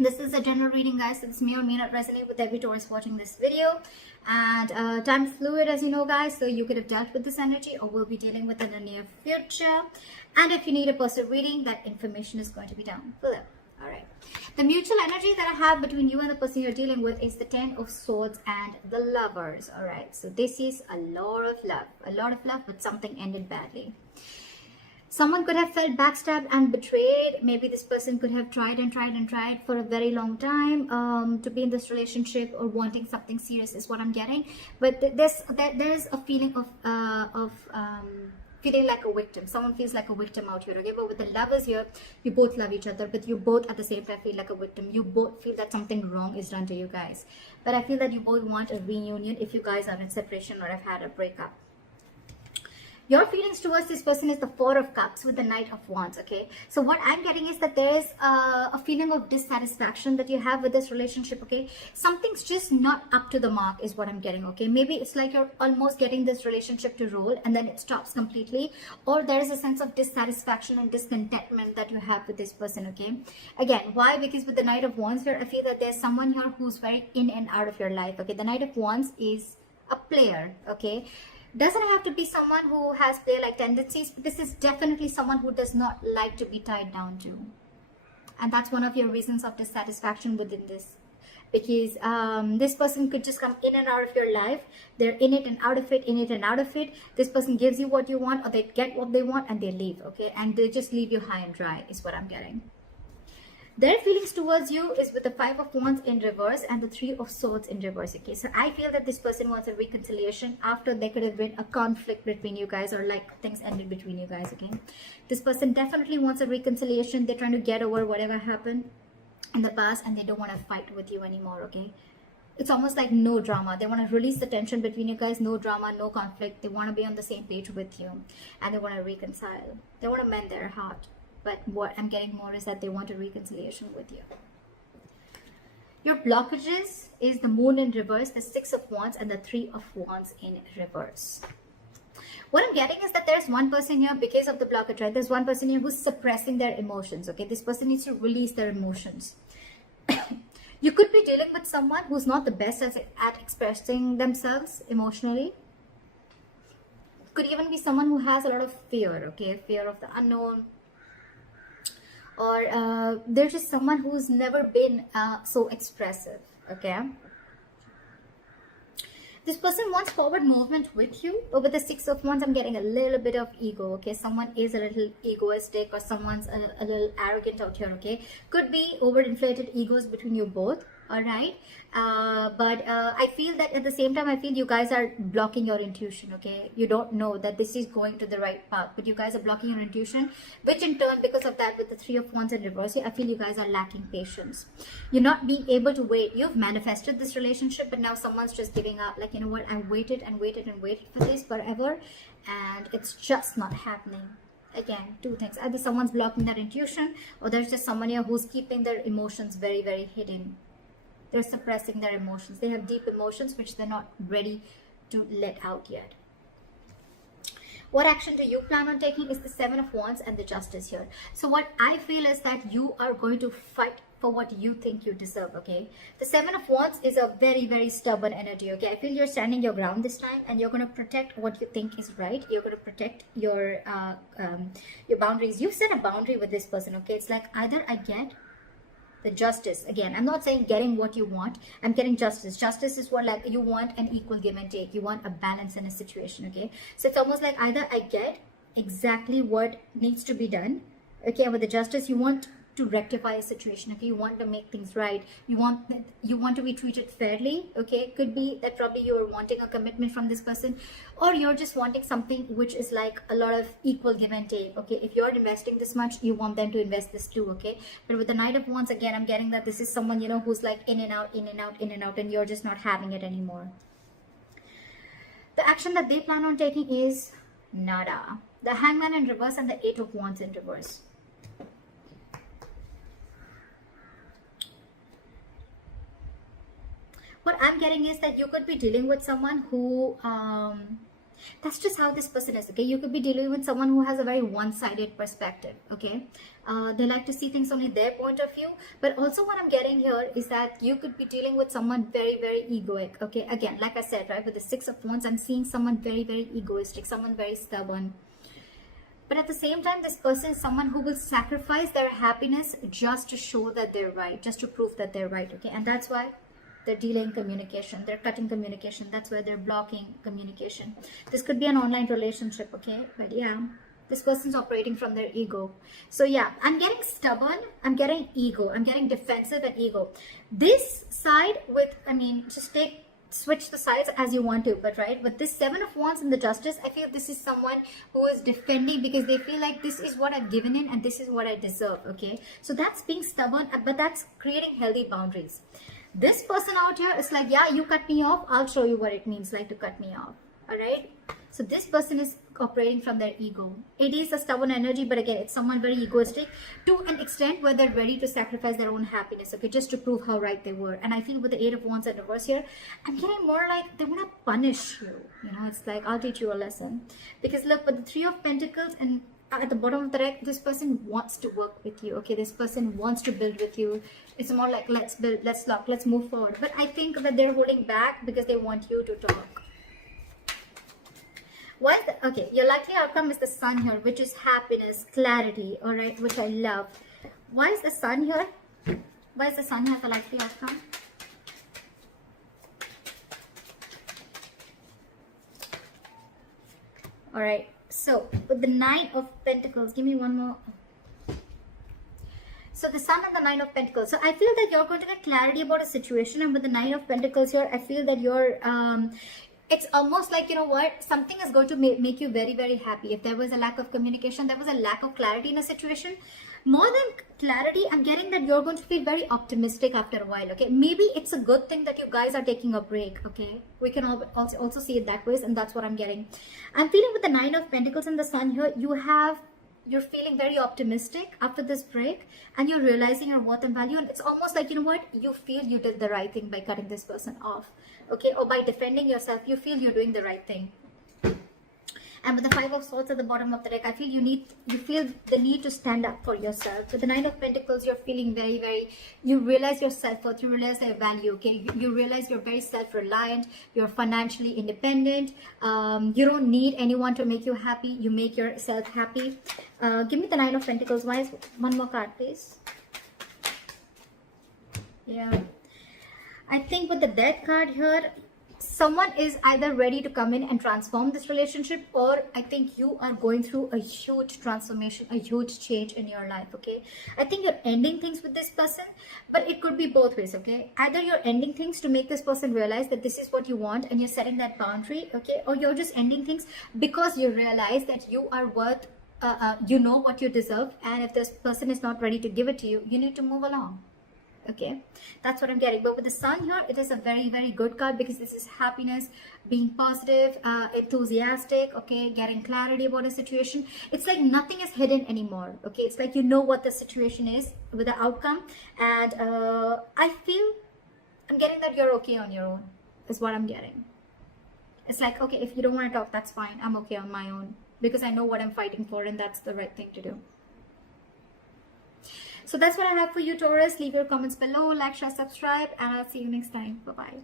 This is a general reading, guys, so this may or may not resonate with every Taurus watching this video. And time is fluid, as you know, guys, so you could have dealt with this energy or will be dealing with it in the near future. And if you need a personal reading, that information is going to be down below. All right. The mutual energy that I have between you and the person you're dealing with is the Ten of Swords and the Lovers. All right. So this is a lot of love, but something ended badly. Someone could have felt backstabbed and betrayed. Maybe this person could have tried for a very long time to be in this relationship or wanting something serious is what I'm getting. But there's a feeling of feeling like a victim. Someone feels like a victim out here, okay? But with the Lovers here, you both love each other, but you both at the same time feel like a victim. You both feel that something wrong is done to you guys. But I feel that you both want a reunion if you guys are in separation or have had a breakup. Your feelings towards this person is the Four of Cups with the Knight of Wands, okay? So what I'm getting is that there is a feeling of dissatisfaction that you have with this relationship, okay? Something's just not up to the mark is what I'm getting, okay? Maybe it's like you're almost getting this relationship to roll and then it stops completely. Or there is a sense of dissatisfaction and discontentment that you have with this person, okay? Again, why? Because with the Knight of Wands here, I feel that there's someone here who's very in and out of your life, okay? The Knight of Wands is a player, okay? Doesn't have to be someone who has player-like tendencies, but this is definitely someone who does not like to be tied down to. And that's one of your reasons of dissatisfaction within this. Because this person could just come in and out of your life. They're in it and out of it, in it and out of it. This person gives you what you want, or they get what they want and they leave, okay? And they just leave you high and dry is what I'm getting. Their feelings towards you is with the Five of Wands in reverse and the Three of Swords in reverse, okay? So I feel that this person wants a reconciliation after there could have been a conflict between you guys, or like things ended between you guys, okay? This person definitely wants a reconciliation. They're trying to get over whatever happened in the past and they don't want to fight with you anymore, okay? It's almost like no drama. They want to release the tension between you guys. No drama, no conflict. They want to be on the same page with you and they want to reconcile. They want to mend their heart. But what I'm getting more is that they want a reconciliation with you. Your blockages is the Moon in reverse, the Six of Wands, and the Three of Wands in reverse. What I'm getting is that there's one person here, because of the blockage, right? There's one person here who's suppressing their emotions, okay? This person needs to release their emotions. You could be dealing with someone who's not the best at expressing themselves emotionally. Could even be someone who has a lot of fear, okay? Fear of the unknown. Or there's just someone who's never been so expressive, okay? This person wants forward movement with you, but with the Six of Wands, I'm getting a little bit of ego, okay? Someone is a little egoistic or someone's a little arrogant out here, okay? Could be overinflated egos between you both, all right? But I feel that at the same time, I feel you guys are blocking your intuition, okay? You don't know that this is going to the right path, but you guys are blocking your intuition, which in turn, because of that, with the Three of Wands in reverse, I feel you guys are lacking patience. You're not being able to wait. You've manifested this relationship, but now someone's just giving up. Like, you know what? I waited and waited and waited for this forever, and it's just not happening. Again, two things. Either someone's blocking their intuition, or there's just someone here who's keeping their emotions very, very hidden. They're suppressing their emotions. They have deep emotions which they're not ready to let out yet. What action do you plan on taking is the Seven of Wands and the Justice here. So what I feel is that you are going to fight for what you think you deserve, okay? The Seven of Wands is a very, very stubborn energy, okay? I feel you're standing your ground this time and you're going to protect what you think is right. You're going to protect your boundaries. You've set a boundary with this person, okay? It's like either I get the justice. Again, I'm not saying getting what you want. I'm getting justice. Justice is what, like, you want an equal give and take. You want a balance in a situation, okay? So it's almost like either I get exactly what needs to be done, okay? With the justice, you want to rectify a situation, okay? You want to make things right. You want to be treated fairly, okay? Could be that probably you're wanting a commitment from this person, or you're just wanting something which is like a lot of equal give and take, okay? If you're investing this much, you want them to invest this too, okay? But with the Knight of Wands, again, I'm getting that this is someone, you know, who's like in and out, in and out, in and out, and you're just not having it anymore. The action that they plan on taking is nada. The Hangman in reverse and the Eight of Wands in reverse. What I'm getting is that you could be dealing with someone who That's just how this person is, okay? You could be dealing with someone who has a very one-sided perspective, okay? They like to see things only their point of view. But also what I'm getting here is that you could be dealing with someone very, very egoic, okay? Again, like I said, right, with the Six of Wands, I'm seeing someone very, very egoistic, someone very stubborn. But at the same time, this person is someone who will sacrifice their happiness just to show that they're right, just to prove that they're right, okay? And that's why they're delaying communication, they're cutting communication, that's why they're blocking communication. This could be an online relationship, okay? But yeah, this person's operating from their ego. So yeah, I'm getting stubborn, I'm getting ego, I'm getting defensive and ego. This side with, I mean, just switch the sides as you want to, but right, with this Seven of Wands and the Justice, I feel this is someone who is defending because they feel like this is what I've given in and this is what I deserve, okay? So that's being stubborn, but that's creating healthy boundaries. This person out here is like, yeah, you cut me off, I'll show you what it means like to cut me off. All right, so this person is operating from their ego. It is a stubborn energy, but again, it's someone very egoistic to an extent where they're ready to sacrifice their own happiness, okay, just to prove how right they were. And I feel with the Eight of Wands and reverse here, I'm getting more like they want to punish you, you know? It's like, I'll teach you a lesson. Because look, with the Three of Pentacles and at the bottom of the deck, this person wants to work with you, okay? This person wants to build with you. It's more like, let's build, let's lock, let's move forward. But I think that they're holding back because they want you to talk. Why is the, okay, your likely outcome is the Sun here, which is happiness, clarity, all right, which I love. Why is the Sun here? Why is the Sun here the likely outcome? All right, so with the Nine of Pentacles, give me one more. So the Sun and the Nine of Pentacles. So I feel that you're going to get clarity about a situation, and with the Nine of Pentacles here, I feel that you're, it's almost like, you know what, something is going to make you very, very happy. If there was a lack of communication, there was a lack of clarity in a situation. More than clarity, I'm getting that you're going to feel very optimistic after a while, okay? Maybe it's a good thing that you guys are taking a break, okay? We can also see it that way, and that's what I'm getting. I'm feeling with the Nine of Pentacles and the Sun here, you're feeling very optimistic after this break, and you're realizing your worth and value, and it's almost like, you know what, you feel you did the right thing by cutting this person off, okay? Or by defending yourself, you feel you're doing the right thing. And with the Five of Swords at the bottom of the deck, I feel you feel the need to stand up for yourself. With the Nine of Pentacles, you're feeling very, very, you realize your self-worth, you realize their value, okay? You realize you're very self-reliant, you're financially independent, you don't need anyone to make you happy, you make yourself happy. Give me the Nine of Pentacles. Why is one more card, please? Yeah. I think with the Death card here, someone is either ready to come in and transform this relationship, or I think you are going through a huge transformation, a huge change in your life, okay? I think you're ending things with this person, but it could be both ways, okay? Either you're ending things to make this person realize that this is what you want and you're setting that boundary, okay? Or you're just ending things because you realize that you are worth, you know what you deserve, and if this person is not ready to give it to you, you need to move along. Okay, that's what I'm getting. But with the Sun here, it is a very, very good card because this is happiness, being positive, enthusiastic, okay, getting clarity about a situation. It's like nothing is hidden anymore, okay? It's like you know what the situation is with the outcome, and I feel I'm getting that you're okay on your own is what I'm getting. It's like, okay, if you don't want to talk, that's fine. I'm okay on my own because I know what I'm fighting for, and that's the right thing to do. So that's what I have for you, Taurus. Leave your comments below, like, share, subscribe, and I'll see you next time. Bye-bye.